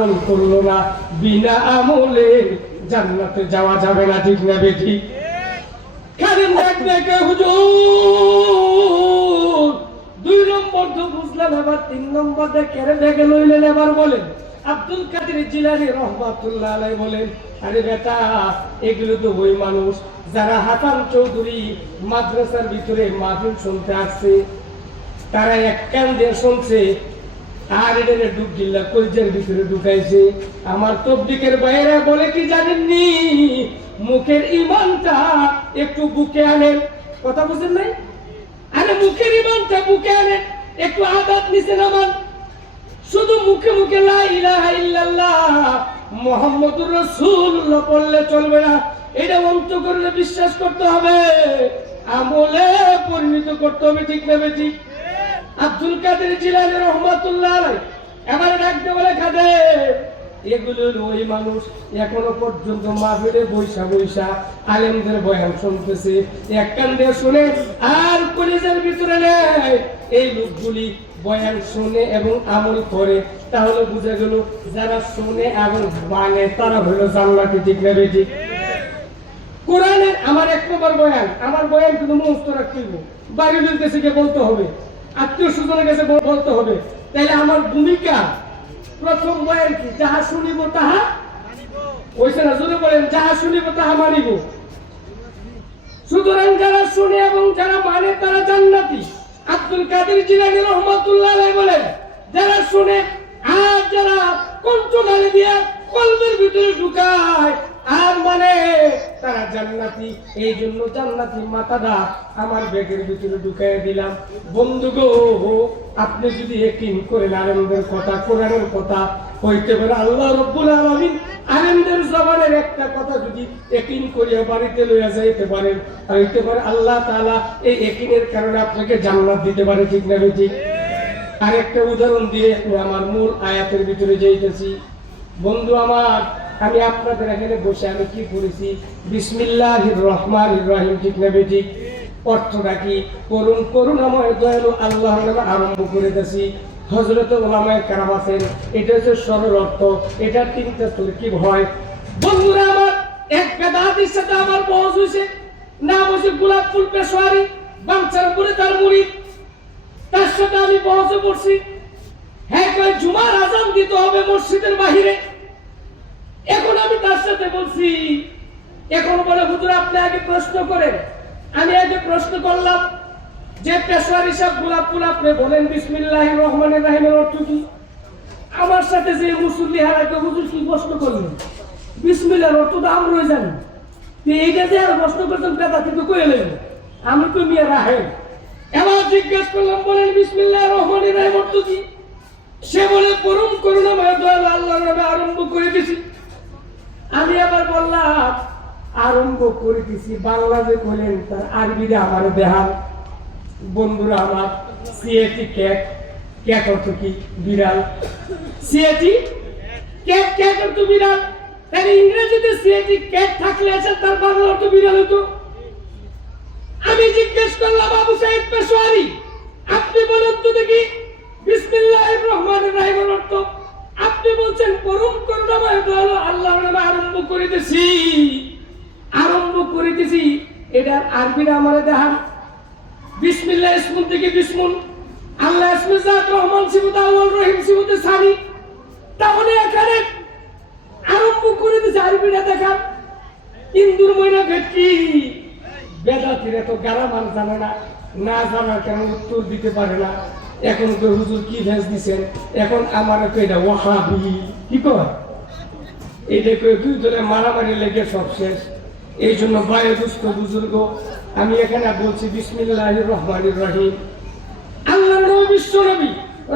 আমল করলো না, বিনা আমলে জান্নাতে যাওয়া যাবে না, ঠিক না বেটি? খালেন দেখে হুজুর 2 নম্বর তো বুঝলাম, এবার 3 নম্বর দেখে লইলেন। এবার বলেন আব্দুল কাদের জিলানী রাহমাতুল্লাহ আলাইহি বলেন, আরে বেটা, এগুলো তো ওই মানুষ যারা হাসান চৌধুরী মাদ্রাসার ভিতরে মাহফিল শুনতে আসছে, তারা এক কান দিয়ে শুনছে আর এটারে ডুব দিল্লা কলজের ভিতরে ঢুকাইছে। আমার তবলিগের বাইরে বলে কি জানেননি, মুখের ইমানটা একটু বুকে আনেন। কথা বুঝেন নাই? আরে মুখের ইমানটা বুকে আনেন, একটু আদাত নিচে নামান। শুধু মুখে মুখে লা ইলাহা ইল্লাল্লাহ মুহাম্মাদুর রাসূলুল্লাহ বললে চলবে না, এটা অন্তরে বিশ্বাস করতে হবে, আমলে পরিণত করতে হবে, ঠিক না বেটি? আব্দুল কাদের জিলানী রাহমাতুল্লাহ আলাইহি এবারে ডাকতে বলে, কাদের, এগুলো ওই মানুষ এখনো পর্যন্ত মাহফিলে বৈশা বৈশা আলেমদের বয়ান শুনতেছে, এক কান দিয়ে শুনে আর কলিজার ভিতরে নেয়। এই লোকগুলি বয়ান শুনে এবং আমল করে, তাহলে বুঝা গেল যারা শুনে এবং মানে তারা হলো জান্নাতি, ঠিক না বেটি? কোরআনের আমার 1 নম্বর বয়ান, আমার বয়ান কিন্তু মুখস্থ রাখতে হবে, বাড়ির কাছে গিয়ে বলতে হবে, আত্মীয় স্বজনের কাছে বলতে হবে। তাহলে আমার ভূমিকা প্রথম বয়ান কি? যাহা শুনিব তাহা ওইসে না, জোরে বলেন, যাহা শুনিব তাহা মানিব। সুতরাং যারা শুনে এবং যারা মানে তারা জান্নাতি। আব্দুল কাদের জিলানী রাহমাতুল্লাহ আলাইহি বলেন, যারা শুনে আর যারা কণ্ঠনালী দিয়ে কলবের ভিতরে ঢুকায় আর মানে তারা জান্নাতি। এই জন্য জান্নাতি মাথাটা আমার ব্যাগের ভিতরে ঢুকাই দিলাম। বন্ধুগো, আপনি যদি ইয়াকিন করেন আলেমদের কথা, কোরআনের কথা হইতে পারে, আল্লাহ রাব্বুল আলামিন আলেমদের জবানের একটা কথা যদি ইয়াকিন করিয়া বাড়িতে লইয়া যাইতে পারেন, হইতে পারে আল্লাহ তাআলা এই ইয়াকিনের কারণে আপনাকে জান্নাত দিতে পারে, ঠিক না বেটি? আরেকটা উদাহরণ দিয়ে আমি আমার মূল আয়াতের ভিতরে যাইতেছি। বন্ধু আমার, আমি আপনাদের এখানে বসে আমি কি করেছি? বিসমিল্লাহির রহমানির রহিম, ঠিক না বেটি? অর্থটা কি? করুণাময় দয়ালু আল্লাহর নামে আরম্ভ করে দিয়েছি। হযরত উলামায়ে কেরাম আছেন, এটা হচ্ছে সরল অর্থ, এটা 3টা তরকিব হয়। বন্ধুরা আমার, এক বেদাতির সাথে আমার বহস হয়েছে, নাম হচ্ছে গোলাপ ফুল পেশোয়ারি, বাঞ্ছারামপুরে তার মুরিদ। তার সাথে আমি বহসে পড়ছি। হ্যাঁ, কয় জুমার আজান দিতে হবে মসজিদের বাহিরে। এখন আমি তার সাথে বলছি, এখন বলে হুজুর আপনি আগে প্রশ্ন করেন। আমি আগে প্রশ্ন করলাম যে পেশোয়ারি সাহেব গোলাপ ফুল আপনি বলেন বিসমিল্লাহির রহমানির রহিমের অর্থ কি? আমার সাথে যে মুসল্লি হারাকে হুজুর কি প্রশ্ন করলেন? বিসমিল্লাহর অর্থ তো আমরাই জানি, এইটা যে আর প্রশ্ন করছেন পেদা কিন্তু কয়ে এলেন, আমি তো মিয়া রাহেন। এবার জিজ্ঞেস করলাম, বলেন বিসমিল্লাহির রহমানির রহিম অর্থ কি? সে বলে পরম করুণাময় দয়ালু আল্লাহর নামে আরম্ভ করে দিছি। আমি আবার বললাম আরম্ভ করে দিছি, বাংলা যে বলেন তার আরবিতে আমার দেহান। বন্ধুরা আমার, সিএটি ক্যাট, ক্যাট অর্থ কি? বিড়াল। সিএটি ক্যাট, ক্যাট অর্থ বিড়াল। তার ইংরেজিতে সিএটি ক্যাট থাকলে আছে, তার বাংলা অর্থ বিড়াল হতো। আমি জিজ্ঞেস করলাম আবু সাইদ পেশোয়ারি, আপনি বলেন তো দেখি বিসমিল্লাহির রহমানির রহিমের অর্থ? আপনি বলছেন পরম করুণাময় দয়ালু আল্লাহর নামে আরম্ভ করে দিছি, আরম্ভ করে দিছি। এটার আরবিটা আমারে দেখান। বিসমিল্লাহ ইসমুন থেকে বিসমুন, আল্লাহ ইসমে জাত, রহমান সিফাতে আউয়াল, রহিম সিফাতে সানি। তাহলে এখানে আরম্ভ করে দিছে, আরবিটা দেখান। ইন্দুর ময়না ভেটকি বেদাতিরা তো গ্রামার জানে না, না জানার কেন উত্তর দিতে পারে না। এখন তো হুজুর কি ভেজ দিছেন, এখন আমার তো এটা ওয়াহাবি কি কর, এটা কই তুই ধরে মারামারি লেগে সব শেষ। এই জন্য ভাই দুস্থ বুজুর্গ, আমি এখানে বলছি বিসমিল্লাহির রহমানির রহিম। আল্লাহর নবী বিশ্ব নবী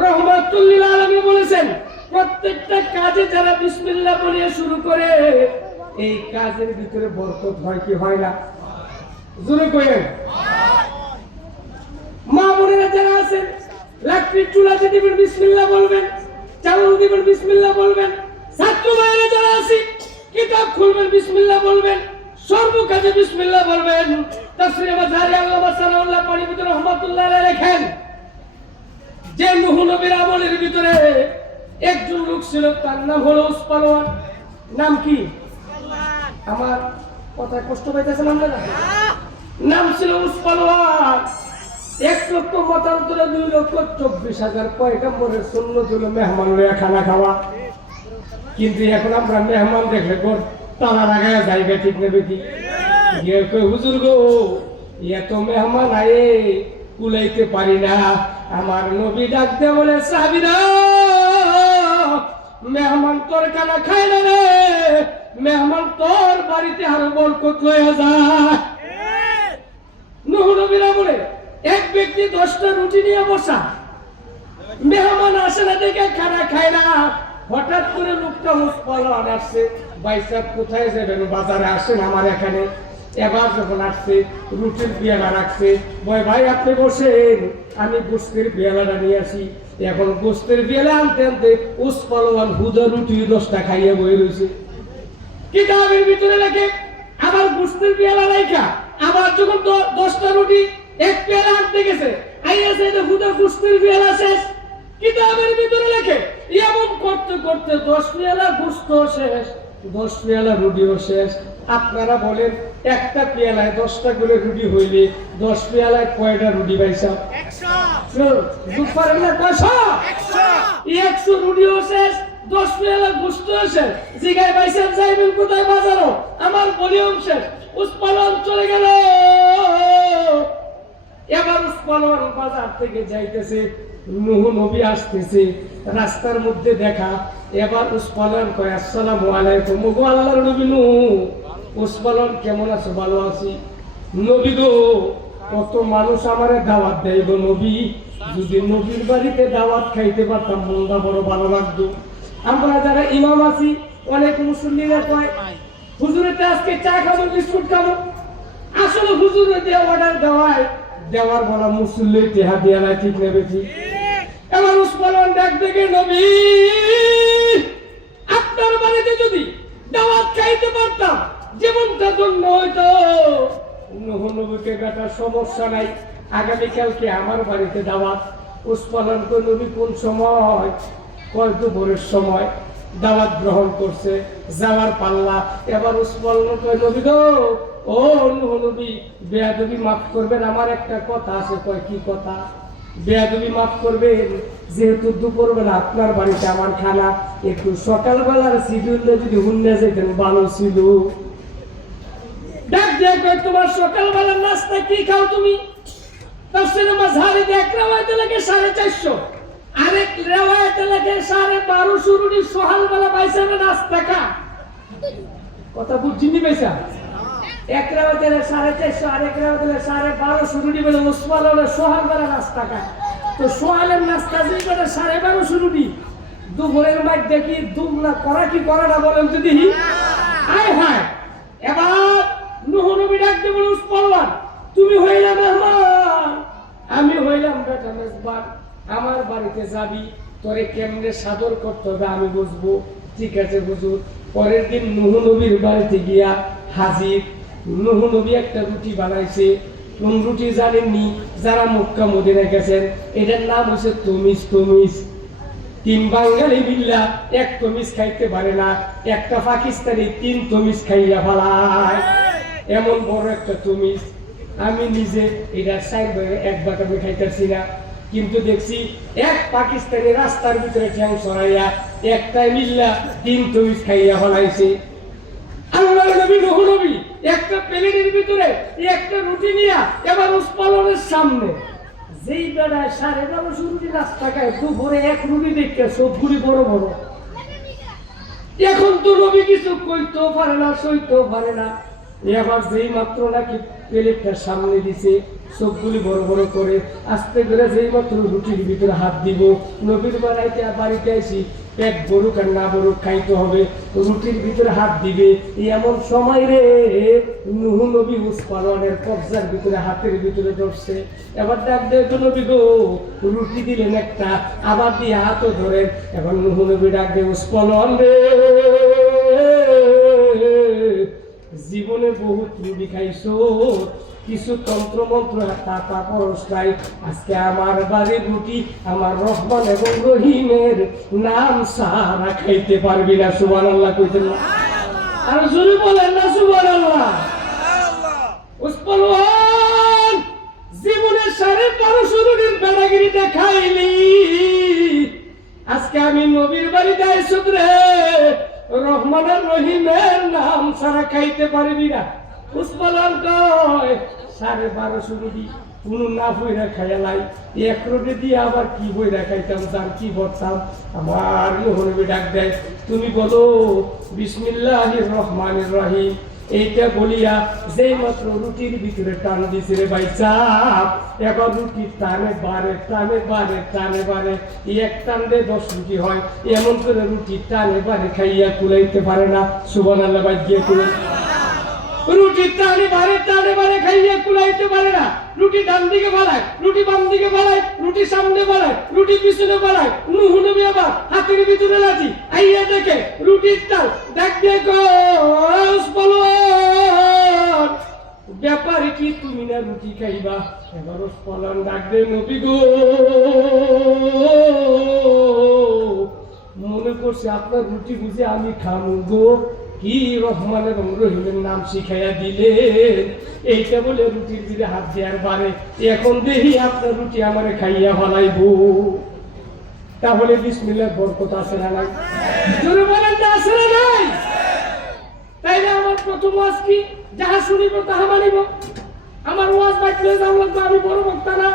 রাহমাতুল লিল আলামিন বলেছেন, প্রত্যেকটা কাজে যারা বিসমিল্লাহ বলে শুরু করে এই কাজের ভিতরে বরকত হয় কি হয় না? জোরে কইেন। মা বোনেরা যারা আছেন, লাকড়ির চুলাতে দিবেন বিসমিল্লাহ বলবেন, চাউল দিবেন বিসমিল্লাহ বলবেন। ছাত্র ভাইরা যারা আছে, কিতাব খুলবেন বিসমিল্লাহ বলবেন, সর্ব কাজে বিসমিল্লাহ বলবেন। তাফসীরে মাযহারি আল্লামা সানাউল্লাহ পানিপতি রাহমাতুল্লাহ আলাইহি লেখেন যে নূহ নবীর আমলের ভিতরে একজন লোক ছিল, তার নাম হলো উসপালোয়ান। নাম কি? আমার কথা কষ্ট পাইতেছেন আপনারা? নাম ছিল উসপালোয়ান। 1 লক্ষ মতান্তরে 2,24,000 পয়গম্বরের সুন্নত হলো মেহমান লইয়া খানা খাওয়া। কিন্তু এখন আমরা মেহমান দেখলে ঘর তালা লাগায় জায়গা ঠিক নেবে কি? হুজুর গো, এত মেহমান আয়ে কুলাইতে পারি না। আমার নবী ডাকতে বলে, সাহাবীরা, মেহমান তোর খানা খায় না রে, মেহমান তোর বাড়িতে আরো বরকত লইয়া যায়। নূহ নবীরা বলে, এক ব্যক্তি 10টা রুটি নিয়ে বসা, মেহমান আসে না দেখে খানা খায় না। হঠাৎ করে লোকটা উসপালোয়ান আসছে, ভাই সাহেব কোথায় যাবেন? বাজারে আসেন আমার এখানে। এবার যখন আসছে, রুটির পেয়ালা রাখছে, ভাই আপনি বসেন, আমি গোস্তের পেয়ালাটা নিয়ে আসি। এখন গোস্তের পেয়ালা আনতে আনতে উসপালোয়ান হুদা রুটি 10টা খাইয়া বই রয়েছে। কিতাবের ভিতরে লেখে, আবার গোস্তের পেয়ালা রাইখা আবার যখন 10টা রুটি এক পেয়ালা আনতে গেছে, আইয়াছে হুদা গোস্তের পেয়ালা শেষ। কিতাবের ভিতরে লেখে, এমন করতে করতে 10 পেয়ালা গোস্ত শেষ, 10 পেয়ালা রুটিও শেষ। আপনারা বলেন, একটা পেয়ালায় 10টা করে রুটি হইলে 10 পেয়ালায় কয়টা রুটি পাইছা? 100 রুটিও শেষ, 10 পেয়ালা গোস্ত শেষ। জিগাই পাইছেন যাইবেন কোথায়? বাজারও। আমার ভলিউম শেষ। উসপালোয়ান চলে গেল। এবার উসপালোয়ান বাজার থেকে যাইতেছে, নূহ নবী আসতেছে, রাস্তার মধ্যে দেখা। এবার উসপালোয়ান কয়, আসসালামু আলাইকুম। ওগো আল্লাহর নবী নূহ। উসপালোয়ান, কেমন আছো? ভালো আছি। নবী গো, কত মানুষ আমারে দাওয়াত দেয় গো নবী, যদি নবীর বাড়িতে দাওয়াত খাইতে পারতাম মনটা বড় ভালো লাগতো। আমরা যারা ইমাম আছি, অনেক মুসল্লিরা কয়, হুজুরেতে আজকে চা খাবো, বিস্কুট খাবো। আসলে হুজুরে দিয়ে অর্ডার দেওয়ায় দেওয়ার বলা মুসল্লি টেহা দিয়া নাই, ঠিক নেবে ঠিক। এবার উসপালোয়ান ডাক দেখে, নবী, আপনার বাড়িতে যদি দাওয়াত খাইতে পারতাম যেমনটা জন্য হইতো। নূহ নবীকে বেটার সমস্যা নাই, আগামীকালকে আমার বাড়িতে দাওয়াত। উসপালোয়ান কই, নবী কোন সময়? কয় দুপুরের সময়। দাওয়াত গ্রহণ করছে, যাওয়ার পাল্লা। এবার উসপালোয়ান কয়, নবী গো, ও নূহ নবী, বেয়াদবি মাফ করবেন, আমার একটা কথা আছে। কয়, কি কথা? বেয়াদবি মাফ করবেন, যেহেতু দুপুরবেলা আপনার বাড়িতে আমার খানা, একটু সকালবেলার শিডিউলটা যদি হুন্নে যেতেন ভালো ছিল। ডাক দিয়ে কয়, তোমার সকালবেলার নাস্তা কি খাও তুমি? তাফসীরে মাযহারিতে এক রাওয়ায়াতে লেখে 450, আরেক রাওয়ায়াতে লেখে 1250 রুটি সকালবেলা পাইছেন নাস্তা খা। কথা বুঝিনি পয়সা? এক রাওয়ায়াতে 450, আরেক রাওয়ায়াতে 1250 রুটি বলে উসপালোয়ানের সকালবেলা নাস্তা খায়। তো সকালের নাস্তা যে করে 1250 রুটি, দুপুরের মাঝ দেখি দুমলা করা কি করে না বলেন তো দেখি। আয় হায়। এবার নূহ নবী ডাকতে বলে, উসপালোয়ান, তুমি হইলা মেহমান, আমি হইলাম বেটা মেজবান। আমার বাড়িতে যাবি, তোরে কেমনে সাদর করতে হবে আমি বুঝবো। ঠিক আছে হুজুর। পরের দিন নূহ নবীর বাড়িতে গিয়া হাজির। নূহ নবী একটা রুটি বানাইছে। কোন রুটি জানেননি? যারা মক্কা মদিনায় গেছেন, এটার নাম হচ্ছে তমিজ। তমিজ 3 বাঙালি মিল্লা 1 তমিজ খাইতে পারে না, একটা পাকিস্তানি 3 তমিজ খাইয়া ফেলায়। এমন বড় একটা তমিজ। আমি নিজে এটা এক বাটা আমি খাইতেছি না, কিন্তু দেখছি এক পাকিস্তানি রাস্তার ভিতরে ঠ্যাং সরাইয়া একটাই মিল্লা 3 তমিজ খাইয়া ফেলাইছে। আল্লাহর নবী নূহ নবী একটা প্লেটের ভিতরে একটা রুটি নিয়া এবার উসপালোয়ানের সামনে, যেই বেড়ায় 1250 রুটি নাস্তা খায়, দুপুরে 1 রুটি দেখে সবগুলি বড় বড়। এখন তো নবী কিছু কইতেও পারে না, সইতেও পারে না। এবার যেই মাত্র নাকি প্লেটটা সামনে দিছে, সবগুলি বড় বড় করে আস্তে করে যেই মাত্র রুটির ভিতরে হাত দিব, নবীর বাড়িতে আসি, পেট বড়ুক আর না বড়ুক খাইতে হবে, রুটির ভিতরে হাত দিবে। এমন সময় রে নূহ নবী উসপালোয়ানের কবজার ভিতরে হাতের ভিতরে ধরছে। এবার ডাক দেয়, নবী গো, রুটি দিলেন একটা, আবার দিয়ে হাতও ধরেন। এবার নূহ নবী ডাক দেয়, উসপালোয়ান রে, জীবনে বহুত রুটি খাইছো, কিছু তন্ত্র মন্ত্র টাকা পরশ নাই, আজকে আমার বাড়ির রুটি আমার রহমান এবং রহিমের নাম সারা খাইতে পারবি না। সুবহানাল্লাহ কইতেন না? আর জোরে বলেন না সুবহানাল্লাহ। উসপালওয়ান জীবনে 1250 রুটির বেলাগিরি দেখাইলি, আজকে আমি নবীর বাড়িতে আইসুদ রে, রহমান আর রহিমের নাম সারা খাইতে পারবি না। উসপালওয়ান কয় 1250 রুটি কোন না বইরা খাইলাই, 1 রুটি দিয়ে আবার কি বইরা খাইতাম, তার কি করতাম। আমার মোহনবী ডাক দেয়, তুমি বলো বিসমিল্লাহির রহমানির রহিম। এইটা বলিয়া যেই মাত্র রুটির ভিতরে টান দিছে রে ভাই চাপ, এবার রুটির টানে বাড়ে টানে বাড়ে টানে বাড়ে, এক টান দিয়ে 10 রুটি হয়, এমন করে রুটির টানে বাড়ে খাইয়া কুলাইতে পারে না। সুবহানাল্লাহ ভাই গিয়ে কুলাই রুটি টানে বারে খাইয়া কুলাইতে পারে না। রুটি ডান দিকে বাড়ায়, রুটি বাম দিকে বাড়ায়, রুটি সামনে বাড়ায়, রুটি পিছনে বাড়ায়। নুহু নবী আবার হাতের ভিতরে রাজি আইয়া দেখে রুটির টাল দেখ দেখো উসপালওয়ান, ব্যাপারে কি তুমি না রুটি খাইবা? এবার উসপালওয়ান ডাক দে, নবী গো মনে করছি আপনার রুটি বুঝে আমি খামু গো, কি রহমান এবং রহিমের নাম শিখাইয়া দিলে, এইটা বলে রুটির দিকে হাত দেওয়ার বারে এখন দেখি আপনার রুটি আমারে খাইয়া ফলাইব। তাহলে বিসমিল্লাহর বরকত আছে না নাই? জোরে বলেন না আছে না নাই? তাইলে আমার প্রথম ওয়াজ কি? যাহা শুনিব তাহা মানিব। আমার ওয়াজ বাঁচলে যাও লাগবে, আমি বড় বক্তা না।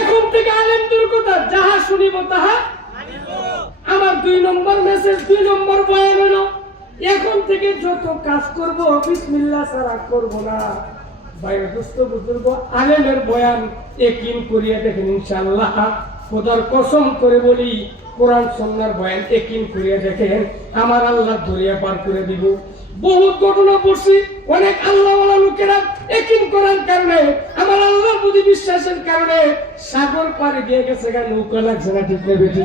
এখন থেকে আলেমদের কথা যাহা শুনিব তাহা আমার 2 নম্বর মেসেজ, 2 নম্বর বয়ান হলো, এখন থেকে যত কাজ করব বিসমিল্লাহ ছাড়া করব না। ভাইয়ের দোস্ত বুজুর্গ, আলেমের বয়ান একিন করিয়া দেখেন ইনশাআল্লাহ, খোদার কসম করে বলি, কোরআন সুন্নাহর বয়ান একিন করিয়া দেখেন, আমার আল্লাহ দরিয়া পার করে দিব। বহুত ঘটনা পড়ছি, অনেক আল্লাহওয়ালা লোকেরা একিন করার কারণে, আমার আল্লাহর প্রতি বিশ্বাসের কারণে সাগর পারে গিয়ে গেছে, নৌকা লাগছে না। ঠিক না বেটি?